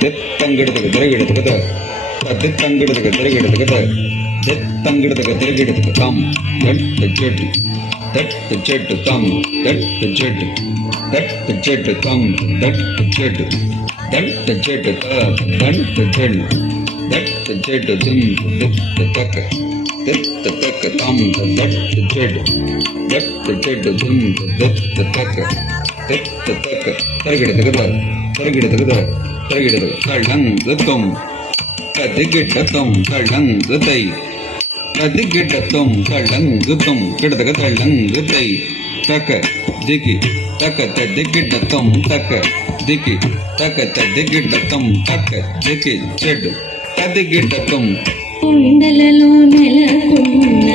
தித்தங்கிடத்துக்கு திரைகிடத்துக்கு தித்தங்கிடத்துக்கு திரைகிடத்துக்கு தித்தங்கிடத்துக்கு திரைகிடத்துக்கு தாம் தட்டு செட்டு தட்டு செட்டு தாம் தட்டு செட்டு தட்டு செட்டு தாம் தட்டு செட்டு தட்டு செட்டு தட்டு செட்டு தட்டு செட்டு திம் தித்து தக்க தித்து தக்க தாம் தட்டு செட்டு தட்டு செட்டு திம் தித்து தக்க தித்து தக்க திரைகிடத்துக்கு திரைகிடத்துக்கு திரைகிடத்துக்கு கள்ளங்குத்தும் கதிகிட்டத்தும் கள்ளங்குத்தை கதிகிட்டத்தும் கள்ளங்குத்தும் கிடத்துக்கு கள்ளங்குத்தை தக்க திக்கி தக்க திக்கிட்டத்தும் தக்க திக்கி தக்க திக்கிட்டத்தும் தக்க திக்கி చెట్టు కదిగిట్టం కొండలలో నెలకొన్న